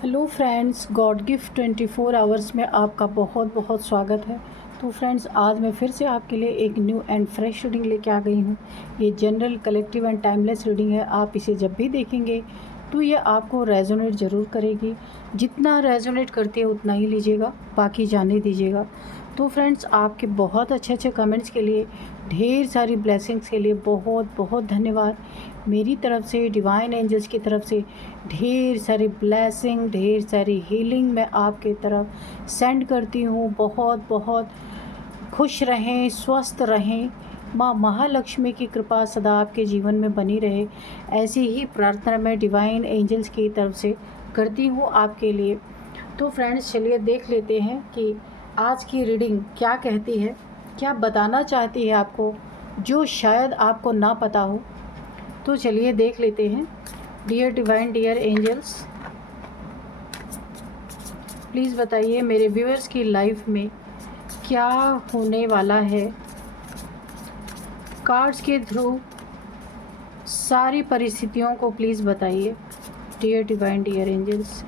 Hello friends, God gift 24 hours में आपका बहुत बहुत स्वागत है। तो फ्रेंड्स, आज मैं फिर से आपके लिए एक न्यू एंड फ्रेश रीडिंग लेके आ गई हूँ। ये general, collective and timeless reading है। आप इसे जब भी देखेंगे तो ये आपको रेजोनेट ज़रूर करेगी। जितना रेजोनेट करती है उतना ही लीजिएगा, बाकी जाने दीजिएगा। तो फ्रेंड्स, आपके बहुत अच्छे अच्छे कमेंट्स के लिए, ढेर सारी ब्लेसिंग्स के लिए बहुत बहुत धन्यवाद। मेरी तरफ से, डिवाइन एंजल्स की तरफ से ढेर सारी ब्लेसिंग, ढेर सारी हीलिंग मैं आपके तरफ सेंड करती हूँ। बहुत बहुत खुश रहें, स्वस्थ रहें। माँ महालक्ष्मी की कृपा सदा आपके जीवन में बनी रहे, ऐसी ही प्रार्थना मैं डिवाइन एंजल्स की तरफ से करती हूँ आपके लिए। तो फ्रेंड्स, चलिए देख लेते हैं कि आज की रीडिंग क्या कहती है, क्या बताना चाहती है आपको, जो शायद आपको ना पता हो। तो चलिए देख लेते हैं। Dear divine, dear angels, please बताइए मेरे व्यूअर्स की लाइफ में क्या होने वाला है। कार्ड्स के थ्रू सारी परिस्थितियों को प्लीज़ बताइए। Dear divine, dear angels,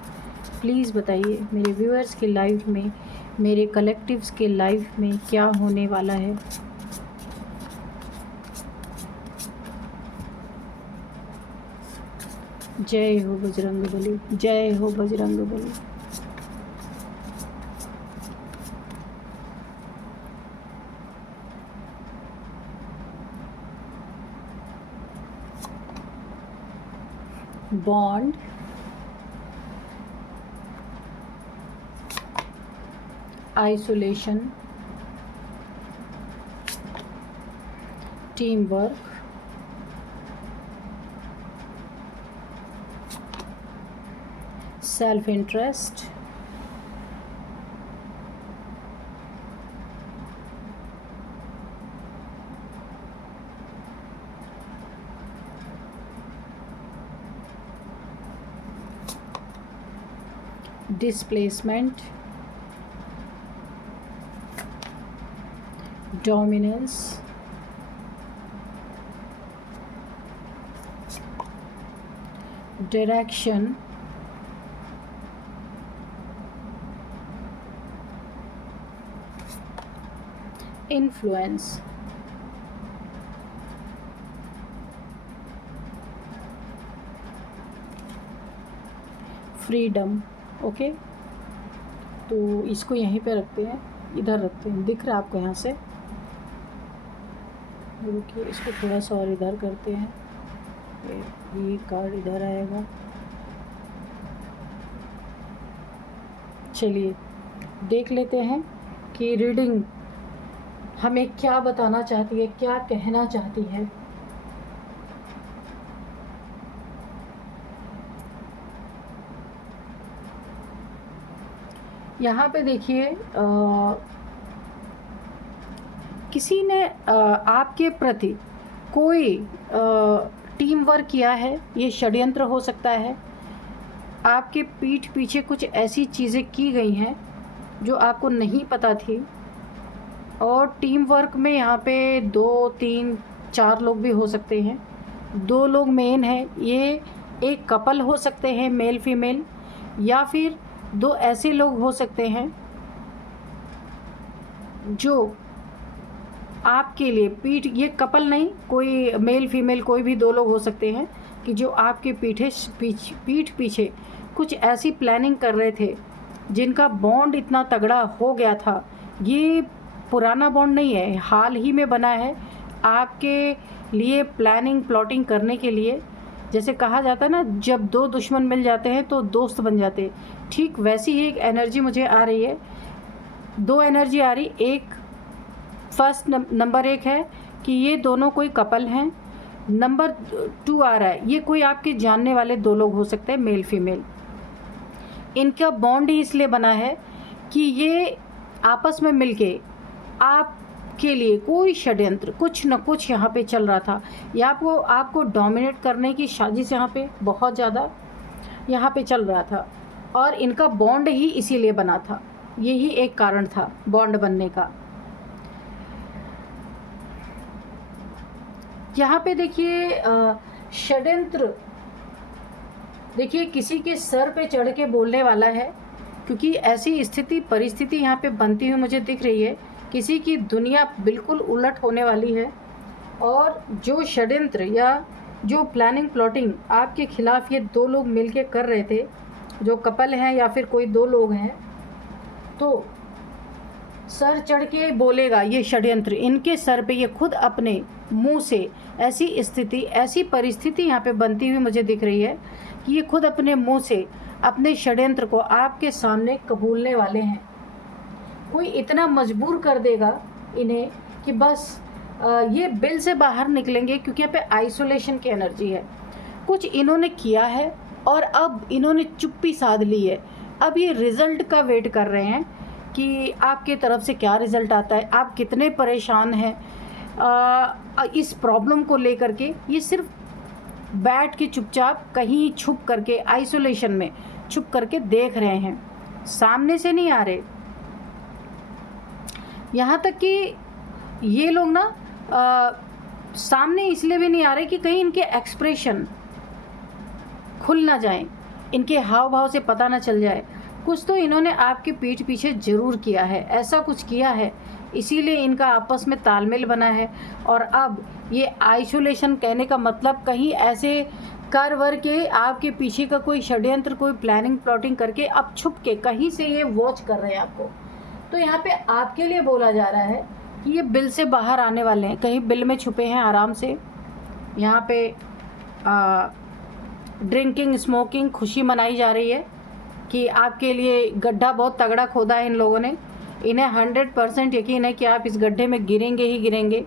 please बताइए मेरे व्यूअर्स की लाइफ में, मेरे कलेक्टिव्स के लाइफ में क्या होने वाला है। जय हो बजरंग बली, जय हो Bajrang Bali. Bond, isolation, team work, self interest, displacement, dominance, direction, influence, freedom. Okay, तो इसको यहीं पे रखते हैं, इधर रखते हैं। दिख रहा है आपको यहाँ से? रुकिए, इसको थोड़ा सा और इधर करते हैं। ये कार्ड इधर आएगा। चलिए देख लेते हैं कि रीडिंग हमें क्या बताना चाहती है, क्या कहना चाहती है। यहाँ पे देखिए, किसी ने आपके प्रति कोई टीम वर्क किया है। ये षड्यंत्र हो सकता है। आपके पीठ पीछे कुछ ऐसी चीज़ें की गई हैं जो आपको नहीं पता थी। और टीम वर्क में यहाँ पे 2, 3, 4 लोग भी हो सकते हैं। 2 लोग मेन हैं। ये एक कपल हो सकते हैं, मेल फीमेल, या फिर 2 ऐसे लोग हो सकते हैं जो आपके लिए ये कपल नहीं, कोई मेल फीमेल, कोई भी 2 लोग हो सकते हैं कि जो आपके पीठ पीछे कुछ ऐसी प्लानिंग कर रहे थे जिनका बॉन्ड इतना तगड़ा हो गया था। ये पुराना बॉन्ड नहीं है, हाल ही में बना है आपके लिए प्लानिंग प्लॉटिंग करने के लिए। जैसे कहा जाता है ना, जब 2 दुश्मन मिल जाते हैं तो दोस्त बन जाते हैं। ठीक वैसी ही एक एनर्जी मुझे आ रही है। 2 एनर्जी आ रही। एक फर्स्ट नंबर 1 है कि ये दोनों कोई कपल हैं। नंबर 2 आ रहा है, ये कोई आपके जानने वाले 2 लोग हो सकते हैं, मेल फीमेल। इनका बॉन्ड ही इसलिए बना है कि ये आपस में मिलके आपके लिए कोई षड्यंत्र, कुछ न कुछ यहाँ पे चल रहा था। या आपको डोमिनेट करने की साजिश यहाँ पे बहुत ज़्यादा यहाँ पे चल रहा था। और इनका बॉन्ड ही इसीलिए बना था। यही एक कारण था बॉन्ड बनने का। यहाँ पे देखिए, षड्यंत्र देखिए किसी के सर पे चढ़ के बोलने वाला है, क्योंकि ऐसी स्थिति परिस्थिति यहाँ पे बनती हुई मुझे दिख रही है। किसी की दुनिया बिल्कुल उलट होने वाली है, और जो षड्यंत्र या जो प्लानिंग प्लॉटिंग आपके खिलाफ ये दो लोग मिलके कर रहे थे, जो कपल हैं या फिर कोई दो लोग हैं, तो सर चढ़ के बोलेगा ये षड्यंत्र इनके सर पे, ये खुद अपने मुंह से ऐसी स्थिति ऐसी परिस्थिति यहाँ पे बनती हुई मुझे दिख रही है कि ये खुद अपने मुंह से अपने षड्यंत्र को आपके सामने कबूलने वाले हैं। कोई इतना मजबूर कर देगा इन्हें कि बस ये बिल से बाहर निकलेंगे, क्योंकि यहाँ पे आइसोलेशन की एनर्जी है। कुछ इन्होंने किया है और अब इन्होंने चुप्पी साध ली है। अब ये रिज़ल्ट का वेट कर रहे हैं कि आपके तरफ से क्या रिज़ल्ट आता है, आप कितने परेशान हैं इस प्रॉब्लम को लेकर के। ये सिर्फ बैठ के चुपचाप कहीं छुप करके आइसोलेशन में छुप करके देख रहे हैं, सामने से नहीं आ रहे। यहाँ तक कि ये लोग ना सामने इसलिए भी नहीं आ रहे कि कहीं इनके एक्सप्रेशन खुल ना जाएं, इनके हाव भाव से पता ना चल जाए। कुछ तो इन्होंने आपके पीठ पीछे ज़रूर किया है, ऐसा कुछ किया है, इसीलिए इनका आपस में तालमेल बना है। और अब ये आइसोलेशन कहने का मतलब कहीं ऐसे कर वर के आपके पीछे का कोई षड्यंत्र, कोई प्लानिंग प्लॉटिंग करके अब छुप के कहीं से ये वॉच कर रहे हैं आपको। तो यहाँ पे आपके लिए बोला जा रहा है कि ये बिल से बाहर आने वाले हैं, कहीं बिल में छुपे हैं आराम से। यहाँ पे ड्रिंकिंग स्मोकिंग खुशी मनाई जा रही है कि आपके लिए गड्ढा बहुत तगड़ा खोदा है इन लोगों ने। इन्हें 100% यकीन है कि आप इस गड्ढे में गिरेंगे ही गिरेंगे,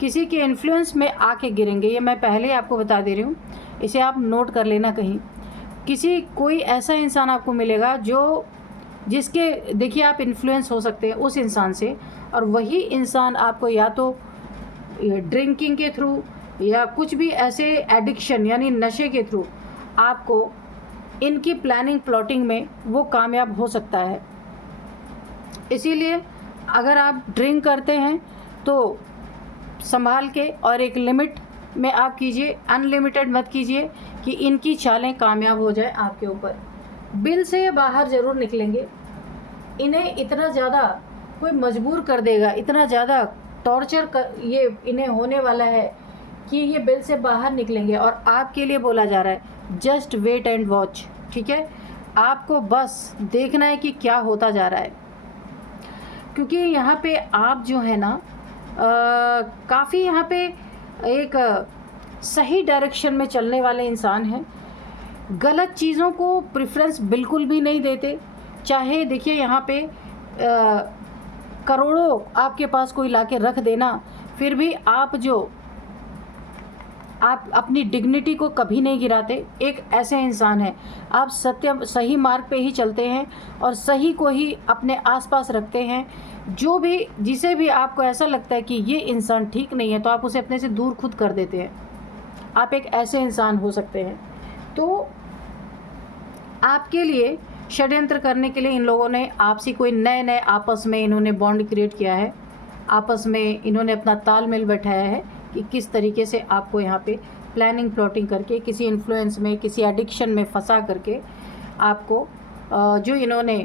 किसी के इन्फ्लुएंस में आके गिरेंगे। ये मैं पहले ही आपको बता दे रही हूँ, इसे आप नोट कर लेना कहीं। कोई ऐसा इंसान आपको मिलेगा जिसके देखिए आप इन्फ्लुएंस हो सकते हैं उस इंसान से, और वही इंसान आपको या तो ड्रिंकिंग के थ्रू या कुछ भी ऐसे एडिक्शन यानी नशे के थ्रू आपको इनकी प्लानिंग प्लॉटिंग में वो कामयाब हो सकता है। इसीलिए अगर आप ड्रिंक करते हैं तो संभाल के और एक लिमिट में आप कीजिए, अनलिमिटेड मत कीजिए कि इनकी चालें कामयाब हो जाए आपके ऊपर। बिल से बाहर ज़रूर निकलेंगे। इन्हें इतना ज़्यादा कोई मजबूर कर देगा, इतना ज़्यादा टॉर्चर ये इन्हें होने वाला है कि ये बिल से बाहर निकलेंगे। और आपके लिए बोला जा रहा है जस्ट वेट एंड वॉच, ठीक है। आपको बस देखना है कि क्या होता जा रहा है, क्योंकि यहाँ पे आप जो है ना काफ़ी यहाँ पे एक सही डायरेक्शन में चलने वाले इंसान हैं। गलत चीज़ों को प्रेफरेंस बिल्कुल भी नहीं देते। चाहे देखिए यहाँ पे करोड़ों आपके पास कोई लाके रख देना, फिर भी आप अपनी डिग्निटी को कभी नहीं गिराते। एक ऐसे इंसान है, आप सही मार्ग पे ही चलते हैं और सही को ही अपने आसपास रखते हैं। जिसे भी आपको ऐसा लगता है कि ये इंसान ठीक नहीं है, तो आप उसे अपने से दूर खुद कर देते हैं। आप एक ऐसे इंसान हो सकते हैं। तो आपके लिए षड्यंत्र करने के लिए इन लोगों ने आपसी कोई नए आपस में इन्होंने बॉन्ड क्रिएट किया है, आपस में इन्होंने अपना तालमेल बैठाया है कि किस तरीके से आपको यहाँ पे प्लानिंग प्लॉटिंग करके किसी इन्फ्लुएंस में, किसी एडिक्शन में फंसा करके आपको जो इन्होंने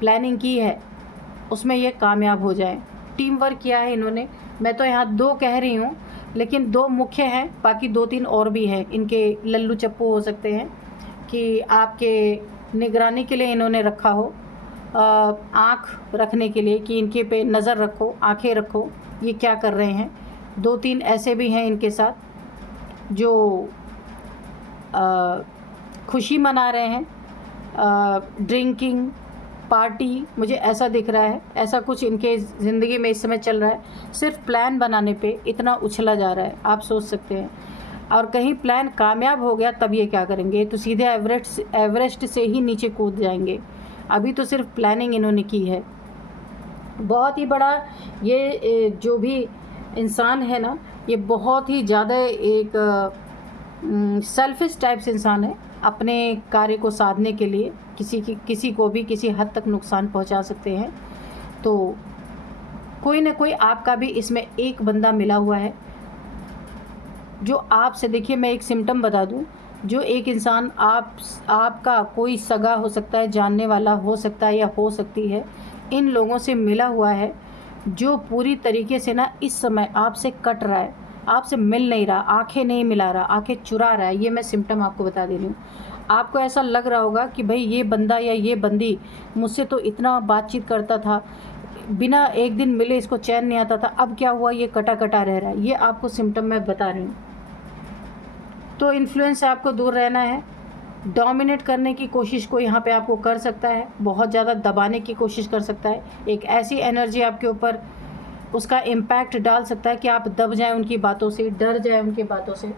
प्लानिंग की है उसमें ये कामयाब हो जाए। टीम वर्क किया है इन्होंने। मैं तो यहाँ 2 कह रही हूँ, लेकिन 2 मुख्य हैं, बाकी 2-3 और भी हैं। इनके लल्लू चप्पू हो सकते हैं कि आपके निगरानी के लिए इन्होंने रखा हो, आँख रखने के लिए कि इनके पे नज़र रखो, आँखें रखो ये क्या कर रहे हैं। 2-3 ऐसे भी हैं इनके साथ जो खुशी मना रहे हैं, ड्रिंकिंग पार्टी, मुझे ऐसा दिख रहा है। ऐसा कुछ इनके ज़िंदगी में इस समय चल रहा है। सिर्फ प्लान बनाने पे इतना उछला जा रहा है, आप सोच सकते हैं। और कहीं प्लान कामयाब हो गया तब ये क्या करेंगे, तो सीधे एवरेस्ट से ही नीचे कूद जाएंगे। अभी तो सिर्फ प्लानिंग इन्होंने की है। बहुत ही बड़ा ये जो भी इंसान है ना, ये बहुत ही ज़्यादा एक सेल्फिश टाइप से इंसान है। अपने कार्य को साधने के लिए किसी को भी किसी हद तक नुकसान पहुंचा सकते हैं। तो कोई ना कोई आपका भी इसमें एक बंदा मिला हुआ है जो आपसे, देखिए मैं एक सिम्टम बता दूं, जो एक इंसान आपका कोई सगा हो सकता है, जानने वाला हो सकता है या हो सकती है, इन लोगों से मिला हुआ है, जो पूरी तरीके से ना इस समय आपसे कट रहा है, आपसे मिल नहीं रहा, आंखें नहीं मिला रहा, आंखें चुरा रहा है। ये मैं सिम्टम आपको बता दे रही हूँ। आपको ऐसा लग रहा होगा कि भाई ये बंदा या ये बंदी मुझसे तो इतना बातचीत करता था, बिना एक दिन मिले इसको चैन नहीं आता था, अब क्या हुआ, ये कटा कटा रह रहा है। ये आपको सिम्टम मैं बता रही हूँ। तो इन्फ्लुएंस से आपको दूर रहना है। डोमिनेट करने की कोशिश को यहाँ पे आपको कर सकता है, बहुत ज़्यादा दबाने की कोशिश कर सकता है, एक ऐसी एनर्जी आपके ऊपर उसका इम्पैक्ट डाल सकता है कि आप दब जाएं उनकी बातों से, डर जाएं उनकी बातों से।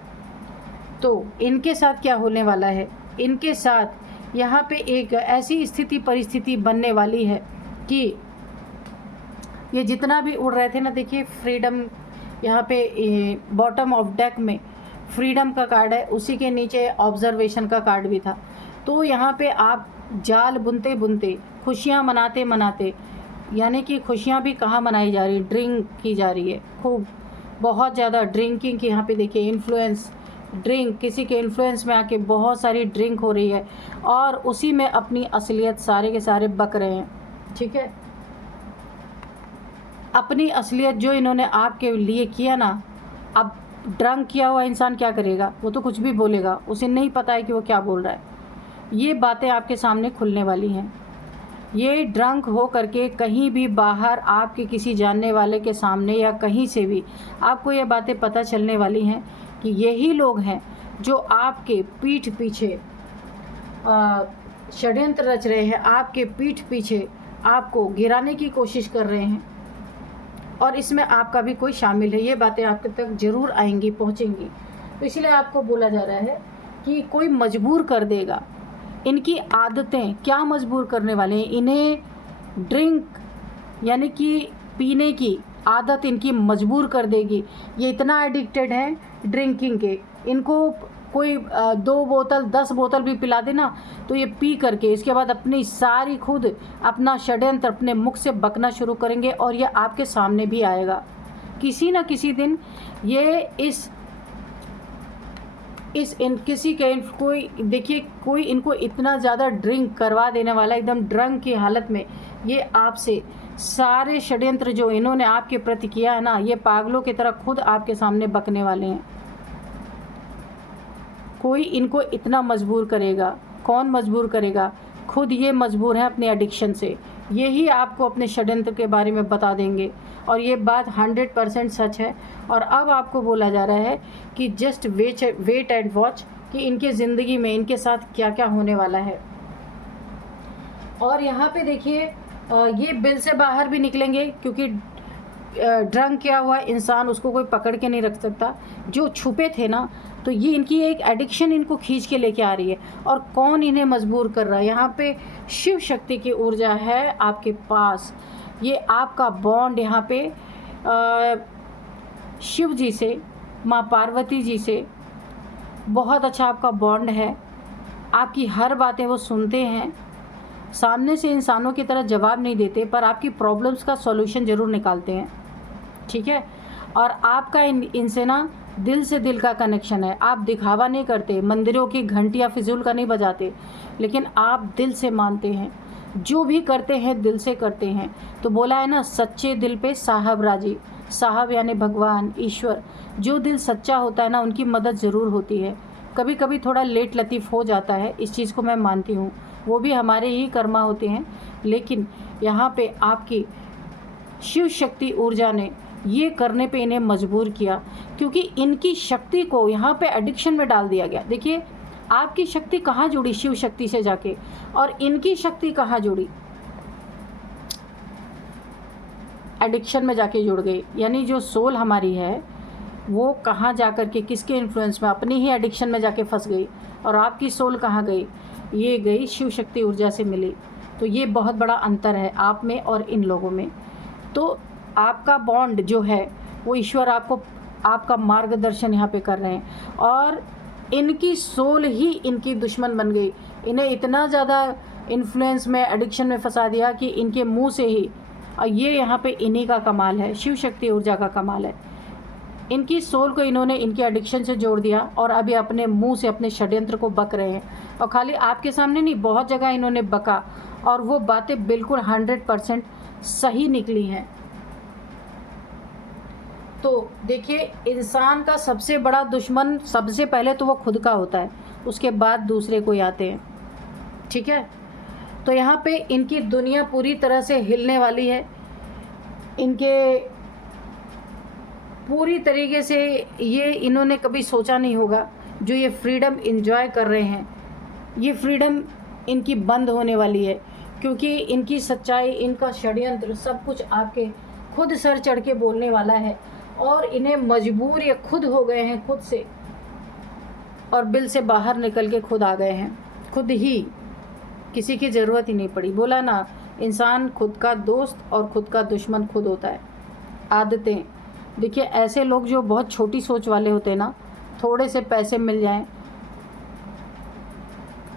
तो इनके साथ क्या होने वाला है, इनके साथ यहाँ पे एक ऐसी स्थिति परिस्थिति बनने वाली है कि ये जितना भी उड़ रहे थे ना, देखिए फ्रीडम यहाँ पे बॉटम ऑफ डेक में फ्रीडम का कार्ड है, उसी के नीचे ऑब्जर्वेशन का कार्ड भी था। तो यहाँ पे आप जाल बुनते बुनते, खुशियाँ मनाते मनाते, यानी कि खुशियाँ भी कहाँ मनाई जा रही, ड्रिंक की जा रही है खूब, बहुत ज़्यादा ड्रिंकिंग की यहाँ पे देखिए इन्फ्लुएंस, ड्रिंक, किसी के इन्फ्लुएंस में आके बहुत सारी ड्रिंक हो रही है और उसी में अपनी असलियत सारे के सारे बक रहे हैं। ठीक है, अपनी असलियत जो इन्होंने आपके लिए किया ना, अब ड्रंक किया हुआ इंसान क्या करेगा, वो तो कुछ भी बोलेगा, उसे नहीं पता है कि वो क्या बोल रहा है। ये बातें आपके सामने खुलने वाली हैं। ये ड्रंक हो करके कहीं भी बाहर आपके किसी जानने वाले के सामने या कहीं से भी आपको ये बातें पता चलने वाली हैं कि यही लोग हैं जो आपके पीठ पीछे षड्यंत्र रच रहे हैं, आपके पीठ पीछे आपको गिराने की कोशिश कर रहे हैं, और इसमें आपका भी कोई शामिल है। ये बातें आपके तक ज़रूर आएंगी, पहुंचेंगी। तो इसलिए आपको बोला जा रहा है कि कोई मजबूर कर देगा। इनकी आदतें क्या मजबूर करने वाले हैं, इन्हें ड्रिंक यानी कि पीने की आदत इनकी मजबूर कर देगी। ये इतना एडिक्टेड हैं ड्रिंकिंग के, इनको कोई 2 बोतल 10 बोतल भी पिला देना तो ये पी करके इसके बाद अपनी सारी खुद अपना षड्यंत्र अपने मुख से बकना शुरू करेंगे, और ये आपके सामने भी आएगा किसी न किसी दिन। ये किसी के कोई देखिए, कोई इनको इतना ज़्यादा ड्रिंक करवा देने वाला, एकदम ड्रंक की हालत में ये आपसे सारे षड्यंत्र जो इन्होंने आपके प्रति किया है ना, ये पागलों की तरह खुद आपके सामने बकने वाले हैं। कोई इनको इतना मजबूर करेगा, कौन मजबूर करेगा, खुद ये मजबूर हैं अपने एडिक्शन से। यही आपको अपने षड्यंत्र के बारे में बता देंगे, और ये बात 100% सच है। और अब आपको बोला जा रहा है कि जस्ट वेट एंड वॉच कि इनके ज़िंदगी में इनके साथ क्या क्या होने वाला है। और यहाँ पे देखिए ये बिल से बाहर भी निकलेंगे, क्योंकि ड्रंक किया हुआ इंसान उसको कोई पकड़ के नहीं रख सकता। जो छुपे थे ना, तो ये इनकी एक एडिक्शन इनको खींच के लेके आ रही है। और कौन इन्हें मजबूर कर रहा है, यहाँ पे शिव शक्ति की ऊर्जा है आपके पास। ये आपका बॉन्ड यहाँ पे शिव जी से, माँ पार्वती जी से बहुत अच्छा आपका बॉन्ड है। आपकी हर बातें वो सुनते हैं, सामने से इंसानों की तरह जवाब नहीं देते, पर आपकी प्रॉब्लम्स का सॉल्यूशन ज़रूर निकालते हैं। ठीक है, और आपका इनसे ना दिल से दिल का कनेक्शन है। आप दिखावा नहीं करते, मंदिरों की घंटियाँ फिजूल का नहीं बजाते, लेकिन आप दिल से मानते हैं, जो भी करते हैं दिल से करते हैं। तो बोला है ना, सच्चे दिल पे साहब राजी। साहब यानी भगवान, ईश्वर। जो दिल सच्चा होता है ना, उनकी मदद ज़रूर होती है। कभी कभी थोड़ा लेट लतीफ़ हो जाता है, इस चीज़ को मैं मानती हूँ, वो भी हमारे ही कर्मा होते हैं। लेकिन यहाँ पे आपकी शिव शक्ति ऊर्जा ने ये करने पे इन्हें मजबूर किया, क्योंकि इनकी शक्ति को यहाँ पे एडिक्शन में डाल दिया गया। देखिए आपकी शक्ति कहाँ जुड़ी शिव शक्ति से जाके, और इनकी शक्ति कहाँ जुड़ी, एडिक्शन में जाके जुड़ गई। यानी जो सोल हमारी है वो कहाँ जा कर के किसके इन्फ्लुएंस में, अपनी ही एडिक्शन में जाके फंस गई। और आपकी सोल कहाँ गई, ये गई शिव शक्ति ऊर्जा से मिली। तो ये बहुत बड़ा अंतर है आप में और इन लोगों में। तो आपका बॉन्ड जो है वो ईश्वर आपको, आपका मार्गदर्शन यहाँ पे कर रहे हैं, और इनकी सोल ही इनकी दुश्मन बन गई। इन्हें इतना ज़्यादा इन्फ्लुएंस में, एडिक्शन में फंसा दिया कि इनके मुंह से ही, और ये यहाँ पे इन्हीं का कमाल है, शिव शक्ति ऊर्जा का कमाल है। इनकी सोल को इन्होंने इनके एडिक्शन से जोड़ दिया और अभी अपने मुंह से अपने षड्यंत्र को बक रहे हैं। और खाली आपके सामने नहीं, बहुत जगह इन्होंने बका और वो बातें बिल्कुल 100% सही निकली हैं। तो देखिए, इंसान का सबसे बड़ा दुश्मन सबसे पहले तो वो खुद का होता है, उसके बाद दूसरे कोई आते हैं। ठीक है, तो यहाँ पे इनकी दुनिया पूरी तरह से हिलने वाली है। इनके पूरी तरीके से ये इन्होंने कभी सोचा नहीं होगा, जो ये फ्रीडम एंजॉय कर रहे हैं, ये फ्रीडम इनकी बंद होने वाली है, क्योंकि इनकी सच्चाई, इनका षड्यंत्र सब कुछ आपके खुद सर चढ़ के बोलने वाला है। और इन्हें मजबूर ये खुद हो गए हैं, खुद से, और बिल से बाहर निकल के खुद आ गए हैं, खुद ही, किसी की ज़रूरत ही नहीं पड़ी। बोला ना, इंसान खुद का दोस्त और खुद का दुश्मन खुद होता है। आदतें, देखिए ऐसे लोग जो बहुत छोटी सोच वाले होते हैं ना, थोड़े से पैसे मिल जाएं,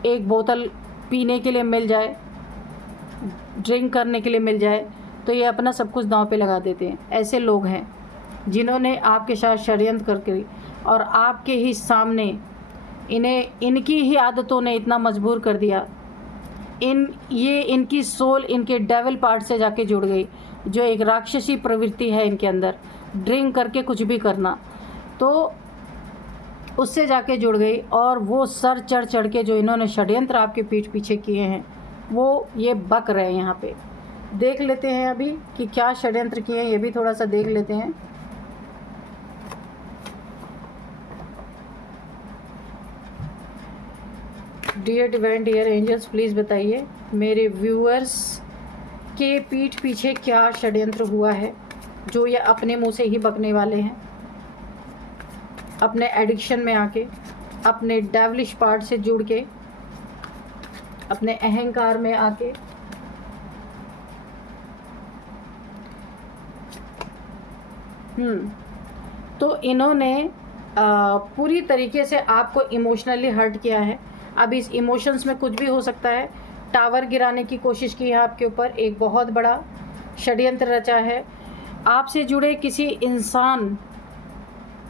एक बोतल पीने के लिए मिल जाए, ड्रिंक करने के लिए मिल जाए, तो ये अपना सब कुछ दांव पे लगा देते हैं। ऐसे लोग हैं जिन्होंने आपके साथ षड्यंत्र करके और आपके ही सामने इन्हें इनकी ही आदतों ने इतना मजबूर कर दिया। इनकी सोल इनके डेविल पार्ट से जाके जुड़ गई, जो एक राक्षसी प्रवृत्ति है इनके अंदर, ड्रिंक करके कुछ भी करना, तो उससे जाके जुड़ गई। और वो सर चढ़ चढ़ के जो इन्होंने षड्यंत्र आपके पीठ पीछे किए हैं, वो ये बक रहे हैं। यहाँ पे देख लेते हैं अभी कि क्या षड्यंत्र किए हैं, ये भी थोड़ा सा देख लेते हैं। Dear divine, dear angels, please बताइए मेरे व्यूअर्स के पीठ पीछे क्या षड्यंत्र हुआ है, जो ये अपने मुंह से ही बकने वाले हैं, अपने एडिक्शन में आके, अपने डेविलिश पार्ट से जुड़ के, अपने अहंकार में आके। तो इन्होंने पूरी तरीके से आपको इमोशनली हर्ट किया है। अब इस इमोशंस में कुछ भी हो सकता है। टावर गिराने की कोशिश की है आपके ऊपर, एक बहुत बड़ा षड्यंत्र रचा है। आपसे जुड़े किसी इंसान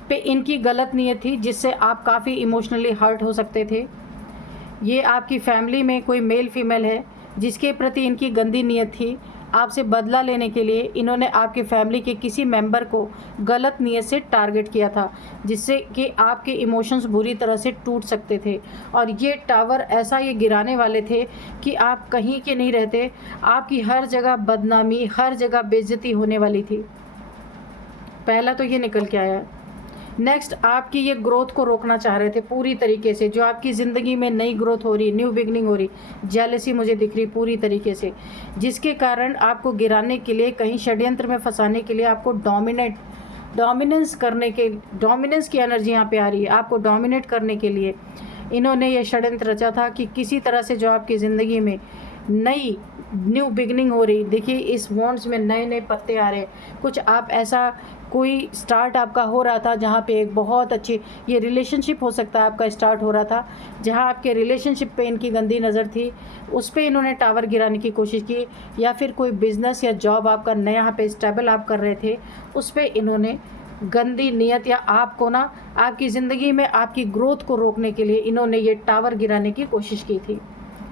पे इनकी गलत नीयत थी, जिससे आप काफ़ी इमोशनली हर्ट हो सकते थे। ये आपकी फैमिली में कोई मेल फीमेल है जिसके प्रति इनकी गंदी नीयत थी। आपसे बदला लेने के लिए इन्होंने आपके फैमिली के किसी मेंबर को गलत नीयत से टारगेट किया था, जिससे कि आपके इमोशंस बुरी तरह से टूट सकते थे। और ये टावर ऐसा ये गिराने वाले थे कि आप कहीं के नहीं रहते, आपकी हर जगह बदनामी, हर जगह बेइज्जती होने वाली थी। पहला तो ये निकल के आया। नेक्स्ट, आपकी ये ग्रोथ को रोकना चाह रहे थे पूरी तरीके से। जो आपकी ज़िंदगी में नई ग्रोथ हो रही, न्यू बिगनिंग हो रही, जेलसी मुझे दिख रही पूरी तरीके से, जिसके कारण आपको गिराने के लिए, कहीं षड्यंत्र में फंसाने के लिए, आपको डोमिनेंस की एनर्जी यहाँ पे आ रही है। आपको डोमिनेट करने के लिए इन्होंने ये षड्यंत्र रचा था कि किसी तरह से जो आपकी ज़िंदगी में न्यू बिगनिंग हो रही, देखिए इस वॉन्ड्स में नए नए पत्ते आ रहे हैं। कुछ आप ऐसा कोई स्टार्ट आपका हो रहा था जहाँ पे एक बहुत अच्छी, ये रिलेशनशिप हो सकता है आपका स्टार्ट हो रहा था, जहाँ आपके रिलेशनशिप पे इनकी गंदी नज़र थी, उस पर इन्होंने टावर गिराने की कोशिश की। या फिर कोई बिज़नेस या जॉब आपका नया यहाँ पे स्टेबल आप कर रहे थे, उस पर इन्होंने गंदी नीयत, या आपको ना आपकी ज़िंदगी में आपकी ग्रोथ को रोकने के लिए इन्होंने ये टावर गिराने की कोशिश की थी।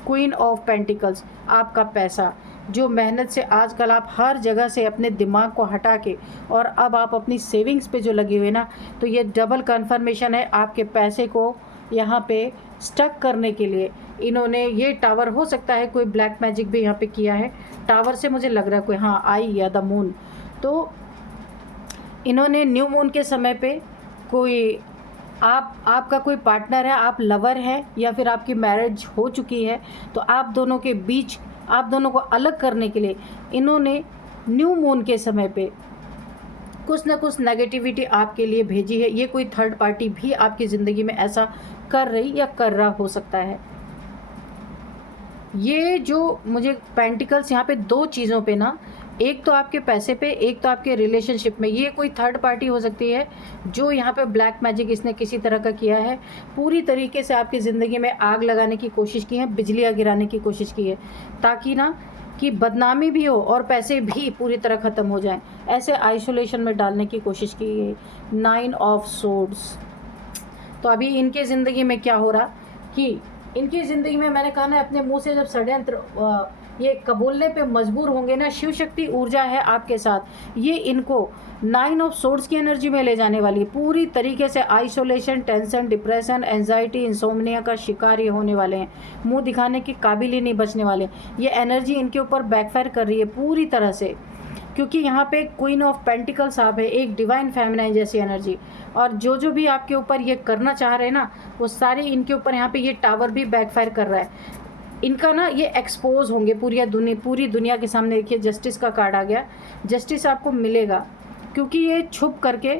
क्वीन ऑफ पेंटिकल्स, आपका पैसा, जो मेहनत से आजकल आप हर जगह से अपने दिमाग को हटा के, और अब आप अपनी सेविंग्स पे जो लगे हुए ना, तो ये डबल कन्फर्मेशन है आपके पैसे को यहाँ पे स्टक करने के लिए इन्होंने ये टावर, हो सकता है कोई ब्लैक मैजिक भी यहाँ पे किया है। टावर से मुझे लग रहा है कोई, हाँ, आई या द मून, तो इन्होंने न्यू मून के समय पे कोई आपका कोई पार्टनर है, आप लवर है, या फिर आपकी मैरिज हो चुकी है, तो आप दोनों के बीच, आप दोनों को अलग करने के लिए इन्होंने न्यू मून के समय पे कुछ ना कुछ नेगेटिविटी आपके लिए भेजी है। ये कोई थर्ड पार्टी भी आपकी ज़िंदगी में ऐसा कर रही या कर रहा हो सकता है। ये जो मुझे पेंटिकल्स यहाँ पे दो चीज़ों पे ना, एक तो आपके पैसे पे, एक तो आपके रिलेशनशिप में। ये कोई थर्ड पार्टी हो सकती है जो यहाँ पे ब्लैक मैजिक इसने किसी तरह का किया है, पूरी तरीके से आपकी ज़िंदगी में आग लगाने की कोशिश की है, बिजलियाँ गिराने की कोशिश की है, ताकि ना कि बदनामी भी हो और पैसे भी पूरी तरह ख़त्म हो जाएं, ऐसे आइसोलेशन में डालने की कोशिश की है। 9 ऑफ सोर्ड्स। तो अभी इनके ज़िंदगी में क्या हो रहा कि इनकी ज़िंदगी में, मैंने कहा ना, अपने मुंह से जब षड्यंत्र ये कबूलने पे मजबूर होंगे ना, शिव शक्ति ऊर्जा है आपके साथ, ये इनको 9 ऑफ सोर्ड्स की एनर्जी में ले जाने वाली है। पूरी तरीके से isolation, tension, depression, anxiety, insomnia का शिकार ये होने वाले हैं, मुंह दिखाने के काबिल ही नहीं बचने वाले। ये एनर्जी इनके ऊपर बैकफायर कर रही है पूरी तरह से, क्योंकि यहाँ पे क्वीन ऑफ पेंटिकल्स आप है, एक डिवाइन फेमिनाइन जैसी एनर्जी। और जो भी आपके ऊपर ये करना चाह रहे हैं ना, वो सारे इनके ऊपर, यहाँ पे ये टावर भी बैकफायर कर रहा है इनका ना, ये एक्सपोज होंगे पूरी दुनिया के सामने। देखिए जस्टिस का कार्ड आ गया, जस्टिस आपको मिलेगा, क्योंकि ये छुप करके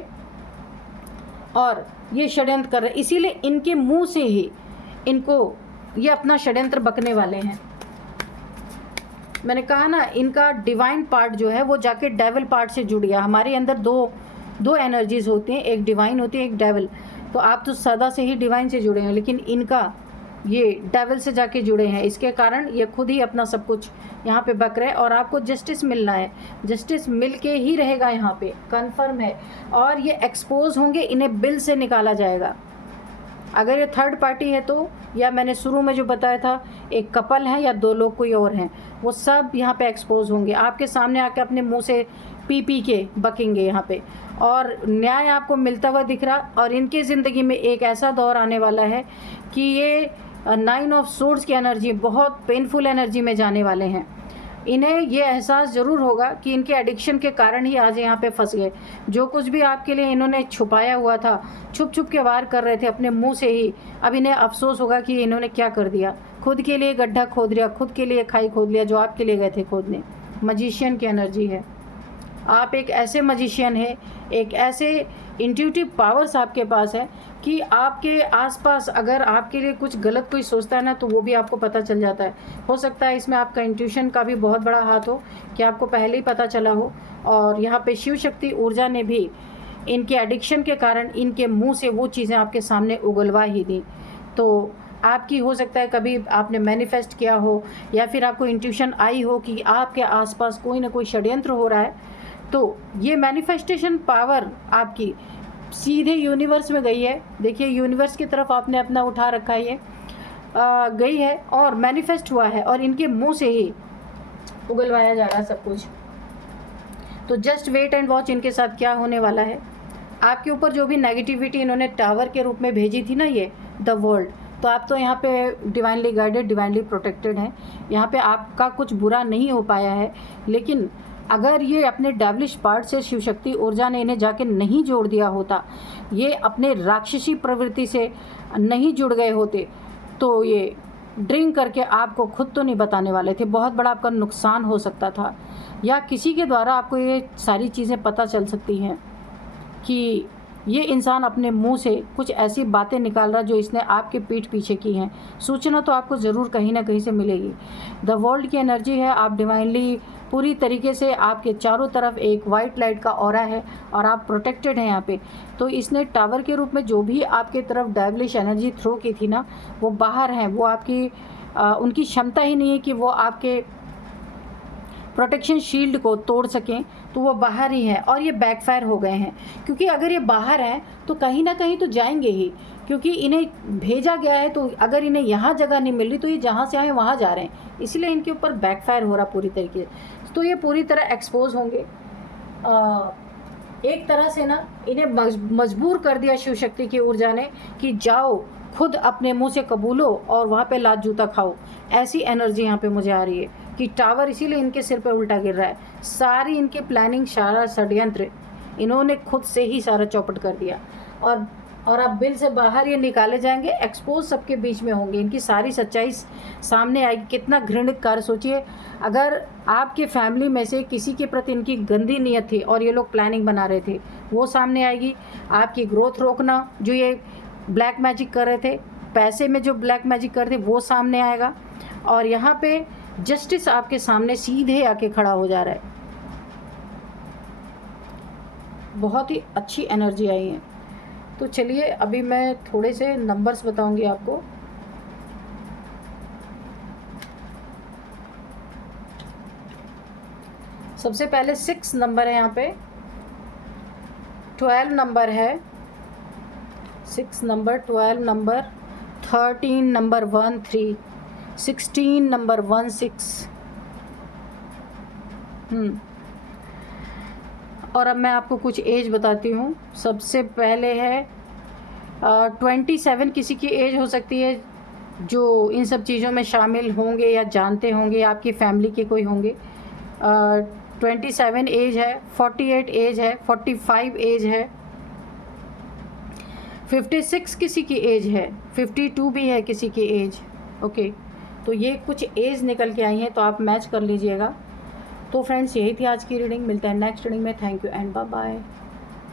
और ये षड्यंत्र कर रहे हैं, इसीलिए इनके मुंह से ही इनको ये अपना षड्यंत्र बकने वाले हैं। मैंने कहा ना, इनका डिवाइन पार्ट जो है वो जाके डेविल पार्ट से जुड़ गया। हमारे अंदर दो एनर्जीज होती हैं, एक डिवाइन होती है, एक डेविल। तो आप तो सदा से ही डिवाइन से जुड़े हैं, लेकिन इनका ये डेविल से जाके जुड़े हैं, इसके कारण ये खुद ही अपना सब कुछ यहाँ पे बक रहे हैं। और आपको जस्टिस मिलना है, जस्टिस मिल के ही रहेगा, यहाँ पे कंफर्म है। और ये एक्सपोज होंगे, इन्हें बिल से निकाला जाएगा। अगर ये थर्ड पार्टी है तो, या मैंने शुरू में जो बताया था, एक कपल है या 2 लोग कोई और हैं, वो सब यहाँ पे एक्सपोज होंगे, आपके सामने आके अपने मुंह से पी के बकेंगे यहाँ पे। और न्याय आपको मिलता हुआ दिख रहा। और इनके ज़िंदगी में एक ऐसा दौर आने वाला है कि ये 9 ऑफ सोर्ड्स की एनर्जी, बहुत पेनफुल एनर्जी में जाने वाले हैं। इन्हें ये एहसास ज़रूर होगा कि इनके एडिक्शन के कारण ही आज यहाँ पे फंस गए। जो कुछ भी आपके लिए इन्होंने छुपाया हुआ था, छुप छुप के वार कर रहे थे अपने मुंह से ही, अब इन्हें अफसोस होगा कि इन्होंने क्या कर दिया। खुद के लिए गड्ढा खोद लिया, खुद के लिए खाई खोद लिया जो आपके लिए गए थे खोदने। मजिशियन की एनर्जी है, आप एक ऐसे मजिशियन है, एक ऐसे इंट्यूटिव पावर्स आपके पास है कि आपके आसपास अगर आपके लिए कुछ गलत कोई सोचता है ना, तो वो भी आपको पता चल जाता है। हो सकता है इसमें आपका इंट्यूशन का भी बहुत बड़ा हाथ हो, कि आपको पहले ही पता चला हो। और यहाँ पे शिव शक्ति ऊर्जा ने भी इनके एडिक्शन के कारण इनके मुंह से वो चीज़ें आपके सामने उगलवा ही दी। तो आपकी हो सकता है कभी आपने मैनिफेस्ट किया हो, या फिर आपको इंट्यूशन आई हो कि आपके आसपास कोई ना कोई षड्यंत्र हो रहा है। तो ये मैनिफेस्टेशन पावर आपकी सीधे यूनिवर्स में गई है। देखिए यूनिवर्स की तरफ आपने अपना उठा रखा है, ये गई है और मैनिफेस्ट हुआ है, और इनके मुंह से ही उगलवाया जा रहा है सब कुछ। तो जस्ट वेट एंड वॉच इनके साथ क्या होने वाला है। आपके ऊपर जो भी नेगेटिविटी इन्होंने टावर के रूप में भेजी थी ना, ये द वर्ल्ड, तो आप तो यहाँ पे डिवाइनली गाइडेड, डिवाइनली प्रोटेक्टेड हैं। यहाँ पे आपका कुछ बुरा नहीं हो पाया है। लेकिन अगर ये अपने डेविलिश पार्ट से शिव शक्ति ऊर्जा ने इन्हें जाके नहीं जोड़ दिया होता, ये अपने राक्षसी प्रवृत्ति से नहीं जुड़ गए होते, तो ये ड्रिंक करके आपको खुद तो नहीं बताने वाले थे। बहुत बड़ा आपका नुकसान हो सकता था, या किसी के द्वारा आपको ये सारी चीज़ें पता चल सकती हैं कि ये इंसान अपने मुंह से कुछ ऐसी बातें निकाल रहा जो इसने आपके पीठ पीछे की हैं। सूचना तो आपको ज़रूर कहीं ना कहीं से मिलेगी। द वर्ल्ड की एनर्जी है, आप डिवाइनली पूरी तरीके से, आपके चारों तरफ एक वाइट लाइट का ऑरा है और आप प्रोटेक्टेड हैं यहाँ पे। तो इसने टावर के रूप में जो भी आपके तरफ डेविलिश एनर्जी थ्रो की थी ना, वो बाहर हैं। वो आपकी उनकी क्षमता ही नहीं है कि वो आपके प्रोटेक्शन शील्ड को तोड़ सकें, तो वो बाहर ही हैं और ये बैकफायर हो गए हैं। क्योंकि अगर ये बाहर हैं तो कहीं ना कहीं तो जाएंगे ही, क्योंकि इन्हें भेजा गया है। तो अगर इन्हें यहाँ जगह नहीं मिल रही तो ये जहाँ से आए वहाँ जा रहे हैं, इसलिए इनके ऊपर बैकफायर हो रहा पूरी तरीके से। तो ये पूरी तरह एक्सपोज होंगे। एक तरह से ना इन्हें मजबूर कर दिया शिव शक्ति की ऊर्जा ने कि जाओ खुद अपने मुंह से कबूलो और वहाँ पे लात जूता खाओ। ऐसी एनर्जी यहाँ पे मुझे आ रही है कि टावर इसीलिए इनके सिर पे उल्टा गिर रहा है। सारी इनकी प्लानिंग, सारा षड्यंत्र इन्होंने खुद से ही सारा चौपट कर दिया। और अब बिल से बाहर ये निकाले जाएंगे, एक्सपोज सबके बीच में होंगे, इनकी सारी सच्चाई सामने आएगी। कितना घृणित कार्य सोचिए, अगर आपके फैमिली में से किसी के प्रति इनकी गंदी नीयत थी और ये लोग प्लानिंग बना रहे थे, वो सामने आएगी। आपकी ग्रोथ रोकना जो ये ब्लैक मैजिक कर रहे थे, पैसे में जो ब्लैक मैजिक कर रहे थे, वो सामने आएगा। और यहाँ पे जस्टिस आपके सामने सीधे आके खड़ा हो जा रहा है। बहुत ही अच्छी एनर्जी आई है। तो चलिए अभी मैं थोड़े से नंबर्स बताऊंगी आपको। सबसे पहले 6 नंबर है यहाँ पे, 12 नंबर है, 6 नंबर, 12 नंबर, 13 नंबर 13, 16 नंबर 16। और अब मैं आपको कुछ एज बताती हूँ। सबसे पहले है 27 किसी की एज हो सकती है जो इन सब चीज़ों में शामिल होंगे या जानते होंगे, आपकी फैमिली के कोई होंगे। 27 एज है, 48 एज है, 45 एज है, 56 किसी की एज है, 52 भी है किसी की एज। ओके, तो ये कुछ एज निकल के आई हैं, तो आप मैच कर लीजिएगा। तो फ्रेंड्स, यही थी आज की रीडिंग। मिलते हैं नेक्स्ट रीडिंग में। Thank you and bye bye.